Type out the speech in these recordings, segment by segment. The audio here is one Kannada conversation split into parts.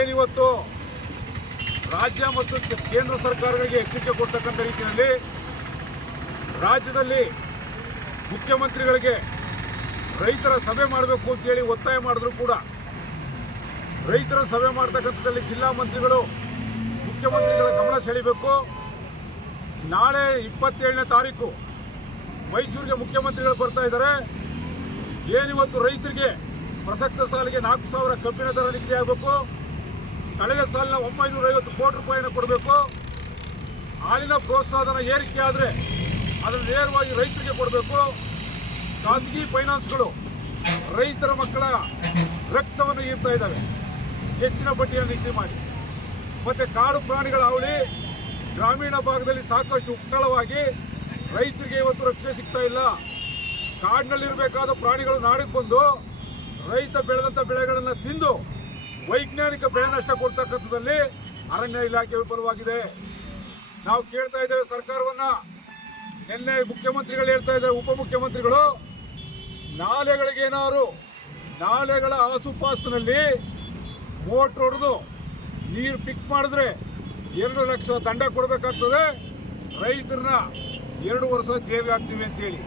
ಏನಿವತ್ತು? ರಾಜ್ಯ ಮತ್ತು ಕೇಂದ್ರ ಸರ್ಕಾರಗಳಿಗೆ ಎಚ್ಚರಿಕೆ ಕೊಡ್ತಕ್ಕಂಥ ರೀತಿಯಲ್ಲಿ ರಾಜ್ಯದಲ್ಲಿ ಮುಖ್ಯಮಂತ್ರಿಗಳಿಗೆ ರೈತರ ಸಭೆ ಮಾಡಬೇಕು ಅಂತೇಳಿ ಒತ್ತಾಯ ಮಾಡಿದ್ರು ಕೂಡ. ರೈತರ ಸಭೆ ಮಾಡ್ತಕ್ಕಂಥದ್ದಲ್ಲಿ ಜಿಲ್ಲಾ ಮಂತ್ರಿಗಳು, ಮುಖ್ಯಮಂತ್ರಿಗಳ ಗಮನ ಸೆಳೆಯಬೇಕು ನಾಳೆ ಇಪ್ಪತ್ತೇಳನೇ ತಾರೀಕು ಮೈಸೂರಿಗೆ ಮುಖ್ಯಮಂತ್ರಿಗಳು ಬರ್ತಾ ಇದ್ದಾರೆ. ಏನಿವತ್ತು ರೈತರಿಗೆ ಪ್ರಸಕ್ತ ಸಾಲಿಗೆ ನಾಲ್ಕು ಸಾವಿರ ಕಬ್ಬಿನ ದರ ನಿಗದಿ ಆಗಬೇಕು, ಕಳೆದ ಸಾಲಿನ ಒಂಬೈನೂರ ಐವತ್ತು ಕೋಟಿ ರೂಪಾಯಿನ ಕೊಡಬೇಕು. ಹಾಲಿನ ಪ್ರೋತ್ಸಾಹನ ಏರಿಕೆ ಆದರೆ ಅದನ್ನು ನೇರವಾಗಿ ರೈತರಿಗೆ ಕೊಡಬೇಕು. ಖಾಸಗಿ ಫೈನಾನ್ಸ್ಗಳು ರೈತರ ಮಕ್ಕಳ ರಕ್ತವನ್ನು ಹೀರ್ತಾ ಇದ್ದಾವೆ. ಹೆಚ್ಚಿನ ಬಡ್ಡಿಯನ್ನು ನಿಗದಿ ಮಾಡಿ. ಮತ್ತೆ ಕಾಡು ಪ್ರಾಣಿಗಳ ಅವಳಿ ಗ್ರಾಮೀಣ ಭಾಗದಲ್ಲಿ ಸಾಕಷ್ಟು ಉಕ್ಕಳವಾಗಿ ರೈತರಿಗೆ ಇವತ್ತು ರಕ್ಷಣೆ ಸಿಗ್ತಾ ಇಲ್ಲ. ಕಾಡಿನಲ್ಲಿರಬೇಕಾದ ಪ್ರಾಣಿಗಳು ನಾಡಿಗೆ ಬಂದು ರೈತ ಬೆಳೆದಂಥ ಬೆಳೆಗಳನ್ನು ತಿಂದು ವೈಜ್ಞಾನಿಕ ಬೆಳೆ ನಷ್ಟ ಕೊಡ್ತಕ್ಕಂಥದ್ದಲ್ಲಿ ಅರಣ್ಯ ಇಲಾಖೆ ವಿಫಲವಾಗಿದೆ ನಾವು ಕೇಳ್ತಾ ಇದ್ದೇವೆ ಸರ್ಕಾರವನ್ನ. ನಿನ್ನೆ ಮುಖ್ಯಮಂತ್ರಿಗಳು ಹೇಳ್ತಾ ಇದ್ದಾರೆ, ಉಪಮುಖ್ಯಮಂತ್ರಿಗಳು. ನಾಲೆಗಳಿಗೆ ಏನಾದ್ರು, ನಾಲೆಗಳ ಆಸುಪಾಸಿನಲ್ಲಿ ಮೋಟ್ರ್ ಹೊಡೆದು ನೀರು ಪಿಕ್ ಮಾಡಿದ್ರೆ ಎರಡು ಲಕ್ಷ ದಂಡ ಕೊಡಬೇಕಾಗ್ತದೆ. ರೈತರನ್ನ ಎರಡು ವರ್ಷ ಜೈಲಿಗೆ ಅಂತ ಅಂತೇಳಿ.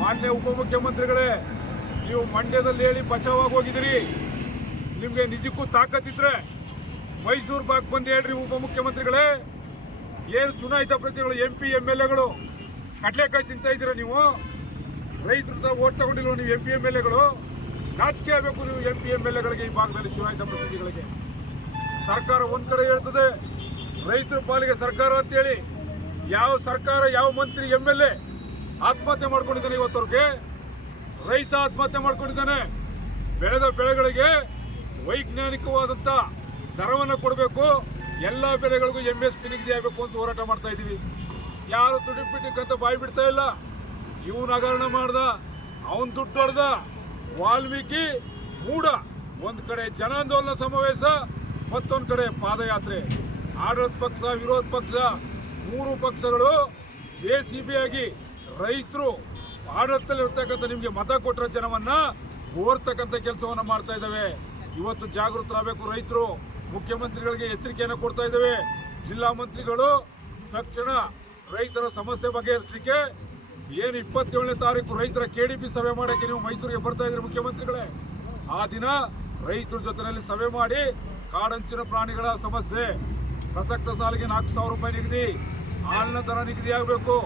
ಮಾನ್ಯ ಉಪಮುಖ್ಯಮಂತ್ರಿಗಳೇ, ನೀವು ಮಂಡ್ಯದಲ್ಲಿ ಹೇಳಿ ಬಚಾವಾಗಿ ಹೋಗಿದ್ದೀರಿ. ನಿಮಗೆ ನಿಜಕ್ಕೂ ತಾಕತ್ತಿದ್ರೆ ಮೈಸೂರು ಭಾಗ ಬಂದು ಹೇಳ್ರಿ ಉಪಮುಖ್ಯಮಂತ್ರಿಗಳೇ. ಏನು ಚುನಾಯಿತ ಪ್ರತಿಗಳು ಎಂ ಪಿ ಎಂ ಎಲ್ ಎಗಳು ಕಡಲೆಕಾಯಿ ತಿಂತಾ ಇದ್ದೀರಾ ನೀವು? ರೈತರ ಓಟ್ ತಗೊಂಡಿಲ್ವ ನೀವು ಎಂ ಪಿ ಎಂ ಎಲ್ ಎಗಳು ನಾಚಿಕೆ ಆಗಬೇಕು ನೀವು ಎಂ ಪಿ ಎಂ ಎಲ್ ಎಗಳಿಗೆ ಈ ಭಾಗದಲ್ಲಿ ಚುನಾಯಿತ ಪ್ರತಿನಿಧಿಗಳಿಗೆ. ಸರ್ಕಾರ ಒಂದು ಕಡೆ ಹೇಳ್ತದೆ, ರೈತರ ಪಾಲಿಗೆ ಸರ್ಕಾರ ಅಂತೇಳಿ. ಯಾವ ಸರ್ಕಾರ, ಯಾವ ಮಂತ್ರಿ ಎಂ ಎಲ್ ಎ ಆತ್ಮಹತ್ಯೆ ಮಾಡ್ಕೊಂಡಿದ್ದಾನೆ ಇವತ್ತವ್ರಿಗೆ ರೈತ ಆತ್ಮಹತ್ಯೆ ಮಾಡ್ಕೊಂಡಿದ್ದಾನೆ. ಬೆಳೆದ ಬೆಳೆಗಳಿಗೆ ವೈಜ್ಞಾನಿಕವಾದಂಥ ದರವನ್ನು ಕೊಡಬೇಕು. ಎಲ್ಲ ಬೆಳೆಗಳಿಗೂ ಎಂ ಎಸ್ ಪಿ ನಿಗದಿ ಆಗಬೇಕು ಅಂತ ಹೋರಾಟ ಮಾಡ್ತಾ ಇದ್ದೀವಿ. ಯಾರು ಪಿಟಿಕ್ಕಂತ ಬಾಯಿ ಬಿಡ್ತಾ ಇಲ್ಲ. ಇವನ್ ಹಗರಣ ಮಾಡ್ದ, ಅವನ್ ದುಡ್ಡು ಹೊಡೆದ ವಾಲ್ಮೀಕಿ ಮೂಡ. ಒಂದು ಕಡೆ ಜನಾಂದೋಲನ ಸಮಾವೇಶ, ಮತ್ತೊಂದು ಕಡೆ ಪಾದಯಾತ್ರೆ. ಆಡಳಿತ ಪಕ್ಷ, ವಿರೋಧ ಪಕ್ಷ, ಮೂರು ಪಕ್ಷಗಳು ಜೆ ಸಿ ಬಿ ಆಗಿ ರೈತರು ಭಾರತದಲ್ಲಿ ಇರ್ತಕ್ಕಂಥ ನಿಮಗೆ ಮತ ಕೊಟ್ಟರೆ ಜನವನ್ನ ಓರ್ತಕ್ಕಂಥ ಕೆಲಸವನ್ನ ಮಾಡ್ತಾ ಇದ್ದಾವೆ ಇವತ್ತು ಜಾಗೃತರಾಗಬೇಕು ರೈತರು. ಮುಖ್ಯಮಂತ್ರಿಗಳಿಗೆ ಎಚ್ಚರಿಕೆಯನ್ನು ಕೊಡ್ತಾ ಇದ್ದಾವೆ ಜಿಲ್ಲಾ ಮಂತ್ರಿಗಳು ತಕ್ಷಣ ರೈತರ ಸಮಸ್ಯೆ ಬಗೆಹರಿಸಲಿಕ್ಕೆ ಏನು ಇಪ್ಪತ್ತೇಳನೇ ತಾರೀಕು ರೈತರ ಕೆಡಿಪಿ ಸಭೆ ಮಾಡಕ್ಕೆ ನೀವು ಮೈಸೂರಿಗೆ ಬರ್ತಾ ಇದ್ರಿ ಮುಖ್ಯಮಂತ್ರಿಗಳೇ. ಆ ದಿನ ರೈತರ ಜೊತೆಯಲ್ಲಿ ಸಭೆ ಮಾಡಿ ಕಾಡಂಚಿನ ಪ್ರಾಣಿಗಳ ಸಮಸ್ಯೆ. ಪ್ರಸಕ್ತ ಸಾಲಿಗೆ ನಾಲ್ಕು ಸಾವಿರ ರೂಪಾಯಿ ನಿಗದಿ. ಆಳ್ನ ದರ ನಿಗದಿ ಆಗಬೇಕು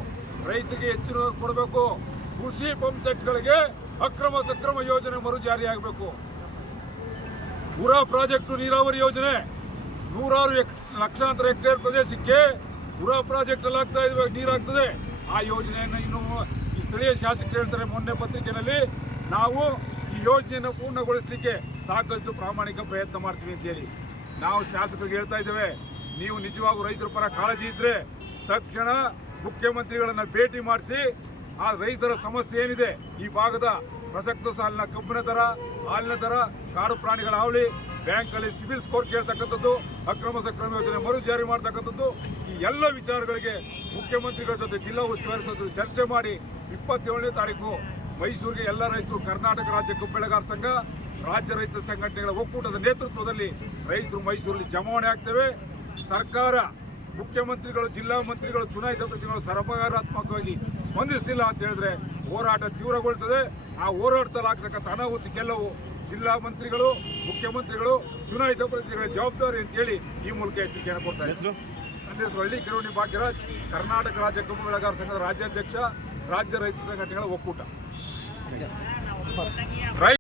ರೈತರಿಗೆ ಹೆಚ್ಚಿನ ಕೊಡಬೇಕು. ಕೃಷಿ ಪಂಪ್ ಸೆಟ್ಗಳಿಗೆ ಅಕ್ರಮ ಸಕ್ರಮ ಯೋಜನೆ ಮರು ಜಾರಿ ಆಗಬೇಕು ಉರಾ ಪ್ರಾಜೆಕ್ಟು ನೀರಾವರಿ ಯೋಜನೆ. ನೂರಾರು ಎಕ್, ಲಕ್ಷಾಂತರ ಹೆಕ್ಟೇರ್ ಪ್ರದೇಶಕ್ಕೆ ಉರಾ ಪ್ರಾಜೆಕ್ಟ್ ಅಲ್ಲಿ ಆಗ್ತಾ ಇದೆ ನೀರಾಗ್ತದೆ. ಆ ಯೋಜನೆಯನ್ನು ಇನ್ನು ಸ್ಥಳೀಯ ಶಾಸಕರು ಹೇಳ್ತಾರೆ ಮೊನ್ನೆ ಪತ್ರಿಕೆಯಲ್ಲಿ. ನಾವು ಈ ಯೋಜನೆಯನ್ನು ಪೂರ್ಣಗೊಳಿಸಲಿಕ್ಕೆ ಸಾಕಷ್ಟು ಪ್ರಾಮಾಣಿಕ ಪ್ರಯತ್ನ ಮಾಡ್ತೀವಿ ಅಂತೇಳಿ. ನಾವು ಶಾಸಕರಿಗೆ ಹೇಳ್ತಾ ಇದ್ದೇವೆ, ನೀವು ನಿಜವಾಗೂ ರೈತರ ಪರ ಕಾಳಜಿ ಇದ್ದರೆ ತಕ್ಷಣ ಮುಖ್ಯಮಂತ್ರಿಗಳನ್ನ ಭೇಟಿ ಮಾಡಿಸಿ ಆ ರೈತರ ಸಮಸ್ಯೆ ಏನಿದೆ ಈ ಭಾಗದ ಪ್ರಸಕ್ತ ಸಾಲಿನ ಕಬ್ಬಿನ ದರ, ಹಾಲಿನ ದರ, ಕಾಡು ಪ್ರಾಣಿಗಳ ಹಾವಳಿ, ಬ್ಯಾಂಕಲ್ಲಿ ಸಿಬಿಲ್ ಸ್ಕೋರ್ ಕೇಳ್ತಕ್ಕಂಥದ್ದು, ಅಕ್ರಮ ಸಕ್ರಮ ಯೋಜನೆ ಮರು ಜಾರಿ ಮಾಡ್ತಕ್ಕಂಥದ್ದು, ಈ ಎಲ್ಲ ವಿಚಾರಗಳಿಗೆ ಮುಖ್ಯಮಂತ್ರಿಗಳ ಜೊತೆ ಜಿಲ್ಲಾ ಉಸ್ತುವಾರಿ ಸಚಿವರು ಚರ್ಚೆ ಮಾಡಿ ಇಪ್ಪತ್ತೇಳನೇ ತಾರೀಕು ಮೈಸೂರಿಗೆ ಎಲ್ಲ ರೈತರು ಕರ್ನಾಟಕ ರಾಜ್ಯ ಕಬ್ಬೆಳೆಗಾರ ಸಂಘ, ರಾಜ್ಯ ರೈತ ಸಂಘಟನೆಗಳ ಒಕ್ಕೂಟದ ನೇತೃತ್ವದಲ್ಲಿ ರೈತರು ಮೈಸೂರಲ್ಲಿ ಜಮಾವಣೆ ಆಗ್ತೇವೆ. ಸರ್ಕಾರ ಮುಖ್ಯಮಂತ್ರಿಗಳು ಜಿಲ್ಲಾ ಮಂತ್ರಿಗಳು ಚುನಾಯಿತ ಪ್ರತಿನಿಧಿಗಳು ಸರಬರಾತ್ಮಕವಾಗಿ ಸ್ಪಂದಿಸಲಿಲ್ಲ ಅಂತ ಹೇಳಿದ್ರೆ ಹೋರಾಟ ತೀವ್ರಗೊಳ್ತದೆ ಆ ಹೋರಾಟದಲ್ಲಿ ಆಗ್ತಕ್ಕಂಥ ಅನಾಹುತಿ ಕೆಲವು ಜಿಲ್ಲಾ ಮಂತ್ರಿಗಳು ಮುಖ್ಯಮಂತ್ರಿಗಳು ಚುನಾಯಿತ ಪ್ರತಿನಿಧಿಗಳ ಜವಾಬ್ದಾರಿ ಅಂತೇಳಿ ಈ ಮೂಲಕ ಎಚ್ಚರಿಕೆಯನ್ನು ಕೊಡ್ತಾ ಇದ್ದಾರೆ. ನನ್ನ ಹೆಸರು ಹಳ್ಳಿ ಕಿರೋಣಿ ಭಾಗ್ಯರಾಜ್ ಕರ್ನಾಟಕ ರಾಜ್ಯ ಕಬ್ಬು ಬೆಳೆಗಾರ ಸಂಘದ ರಾಜ್ಯಾಧ್ಯಕ್ಷ ರಾಜ್ಯ ರೈತ ಸಂಘಟನೆಗಳ ಒಕ್ಕೂಟ.